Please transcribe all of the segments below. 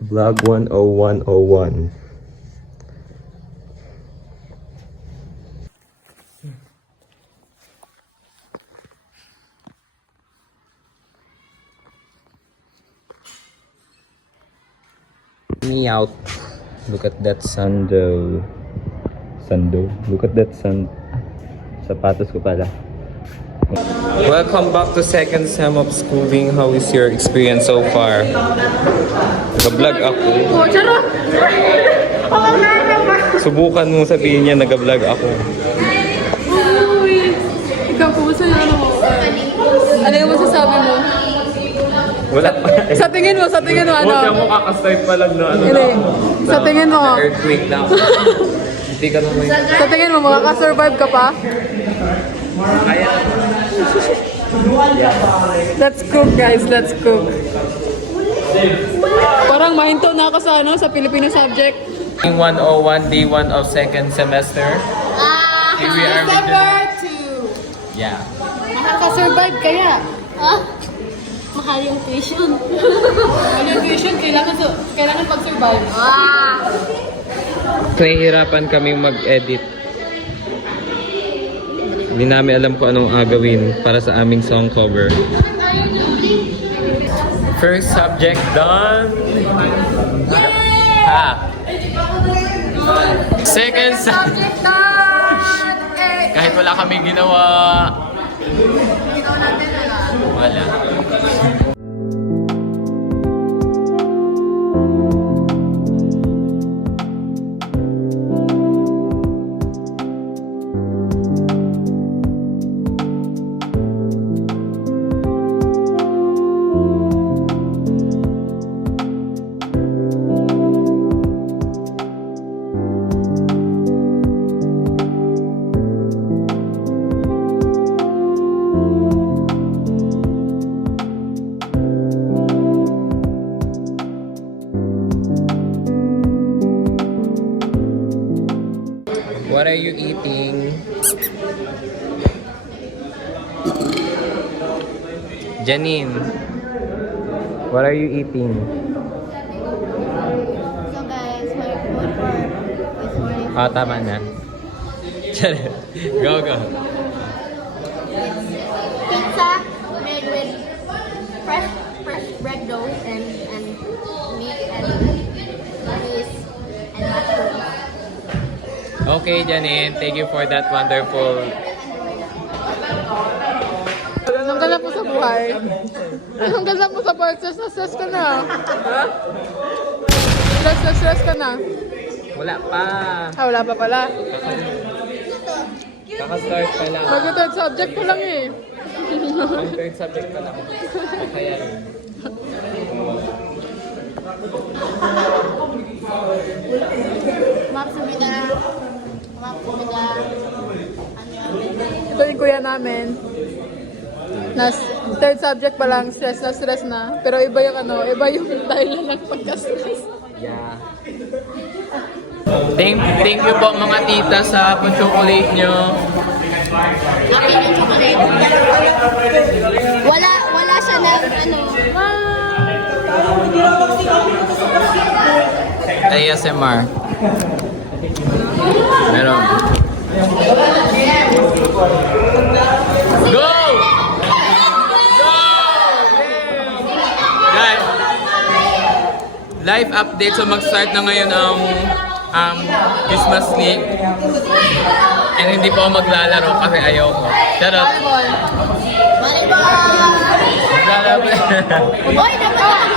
Vlog 10101. Me out. Look at that sando. Look at that sapatos ko pala. Welcome back to second sem of schooling. How is your experience so far? Nag-vlog ako. Oh, charot! Subukan mo sabihin niya nag-vlog ako. Uy! Ikaw, kumusta yung ano mo? Ano yung masasabi mo? Wala pa. Sa tingin mo, ano? Huwag ka mo kakastart pa lang na ano Hindi. Sa tingin mo. earthquake lang. Hindi ka naman. Sa tingin mo, makaka-survive ka pa? Kaya. Let's cook, guys. Let's cook. Parang mahinto na ako sa ano, sa Filipino subject. 101, day 1 of second semester. Here we are with the... Yeah. Makaka-survive kaya. Mahal yung tuition. Mahal yung tuition, kailangan pag-survive. Nahihirapan kaming mag-edit. Hindi namin alam kung anong agawin para sa aming song cover. First subject done. Ha. Second subject done. Kahit wala kaming ginawa. Wala. What are you eating? Janine, what are you eating? So guys, my food for this morning Ah, tama na. Go. pizza made with fresh bread dough and meat and cheese and mushrooms. Okay, Janine, thank you for that wonderful. Anong ka na po sa buhay? Anong ka na po sa buhay? Stress ka na. Ha? Stress ka na. Wala pa. Wala pa pala. Kaka-start pa lang. Mag-third subject ko lang eh. Third subject pa lang. Kaya Mapsumida. Ito yung kuya namin. Third subject pa lang, stress na. Pero iba yung dahilan ng pagka-stress. yeah. Thank you po mga tita sa chocolate nyo. Akin yung chocolate. Wala siya ng ano. ASMR. Meron. Go! Guys, live update. So mag-start na ngayon ang Christmas league. And hindi po ako maglalaro kasi ayaw ko. Charot. Maglalaro. Oy, dapat ako.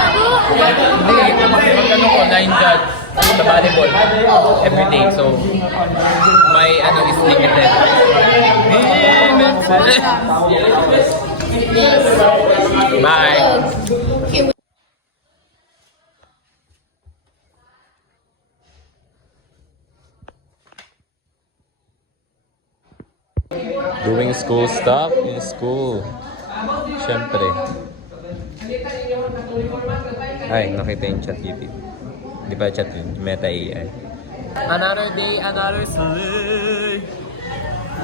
Hindi, magkano ko, line judge sa volleyball every day. So, my is limited. Bye. Doing school stuff in school. Siyempre. Ay, nakita yung chat GPT. Di ba chat yun? Meta AI. Another day, another slay.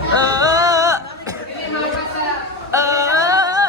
Ah! Ah!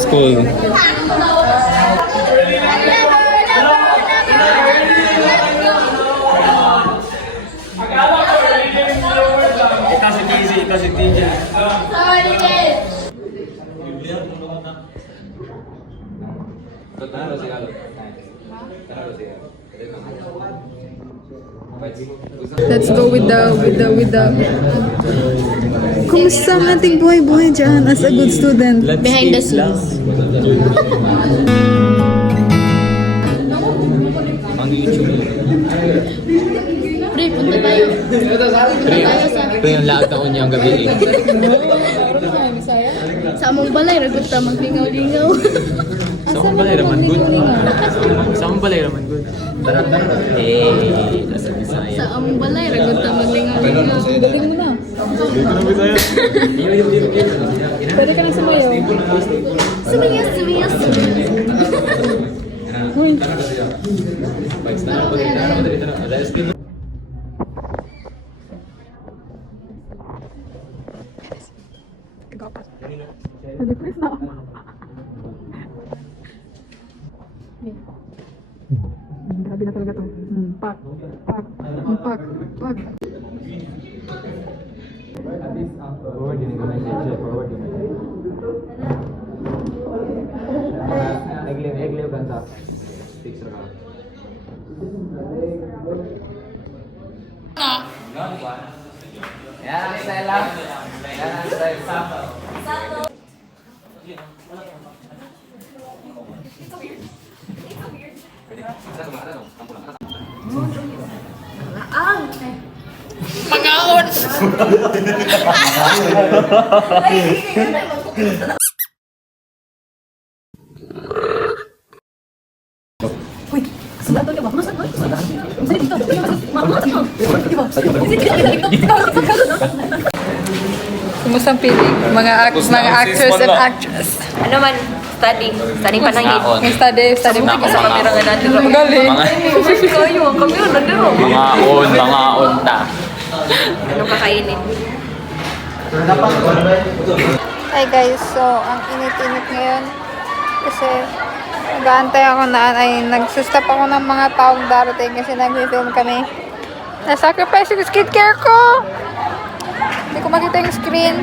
school. Let's go with the Kumusta ang ating buhay-buhay dyan as a good student? Behind the scenes. Ang YouTube. Pre, punta tayo. Punta tayo sa... Ito yung lahat ng unyang gabi eh. Sa among balay, ragot ta maglingaw-lingaw. Sa akong balay raman good. Sa akong balay raman good. Eh, nasa Bisaya. Sa among balay, ragot ta maglingaw-lingaw. Galing mo na. Pwede ka nang sumayaw. Sumayas, sumayas, sumayas. Nag-press na ako. Grabe na talaga to. Pak. Forward din ko na siya. Forward din. Eglew kan sa. Fix ra ka. Yan, Stella. Yan, Stella. Kumusta ang feeling? Mga actors and actress. Ano man, study. Study pa ng hit. Yung study mo. Sa kamera nga natin. Magaling. Kayo, ang kamera na dito. Mga unta. Ano kakainin? Hi guys, so ang init-init ngayon kasi nag-aantay ako na nagsustop ako ng mga taong darating kasi nag-film kami. Na-sacrifice yung skincare ko! Hindi ko makita yung screen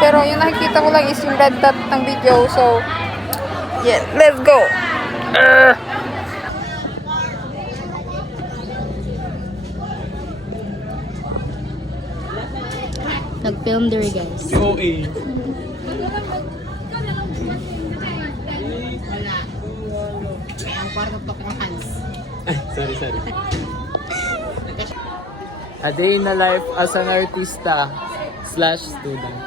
pero yung nakikita ko lang is yung red dot ng video, so yeah, let's go! Nag-film there, guys. Sorry. A day in the life as an artista / student.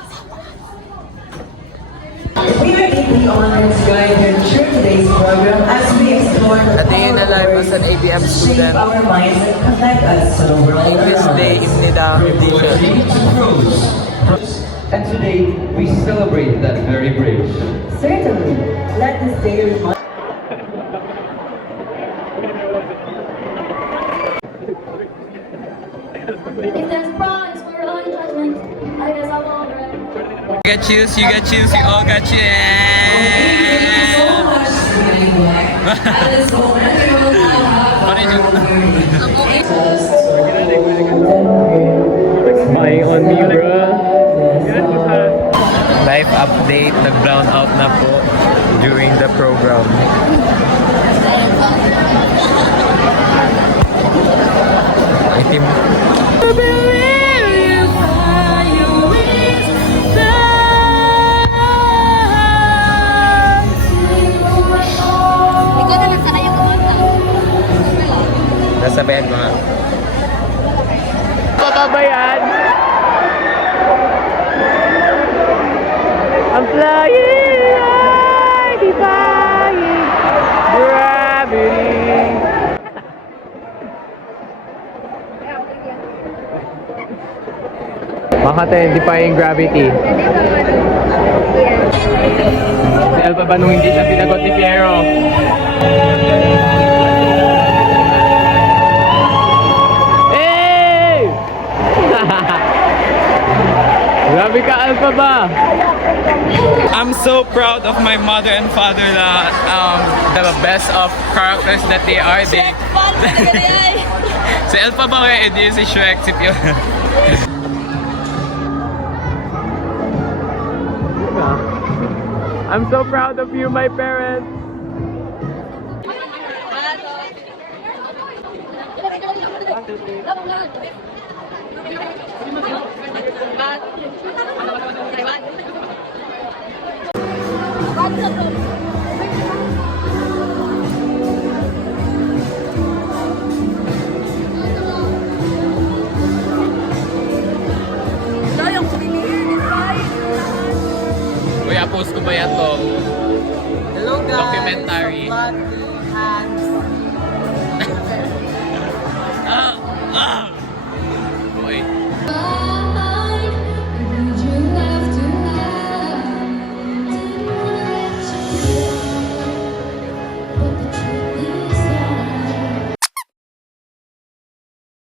We are deeply honored to guide and ensure today's program as we explore the A day in the life as an ABM shape student. our minds and connect us to the world English around Day us. Imnida edition. And today, we celebrate that very bridge. Certainly, let this day remind If there's prize for early judgment, I guess I'm all right. You got chills, we all got chills. Spying on me, bro. Life update, nag-brown out na po during the program. Itim. Ikaw na lang sana yung kumanta. Nasabayan ko nga. Pakabayan! I'm flying, I defying gravity. Makate, defying gravity. Si Elba ba nung hindi siya pinagot ni Piero? Hey! Sabi ka, Alpha ba? I'm so proud of my mother and father na the best of characters that they are. Si Alpha ba kaya edi si Shrek, si Pio. I'm so proud of you, my parents. Kuya, post ko ba yan to? Hello guys! Documentary.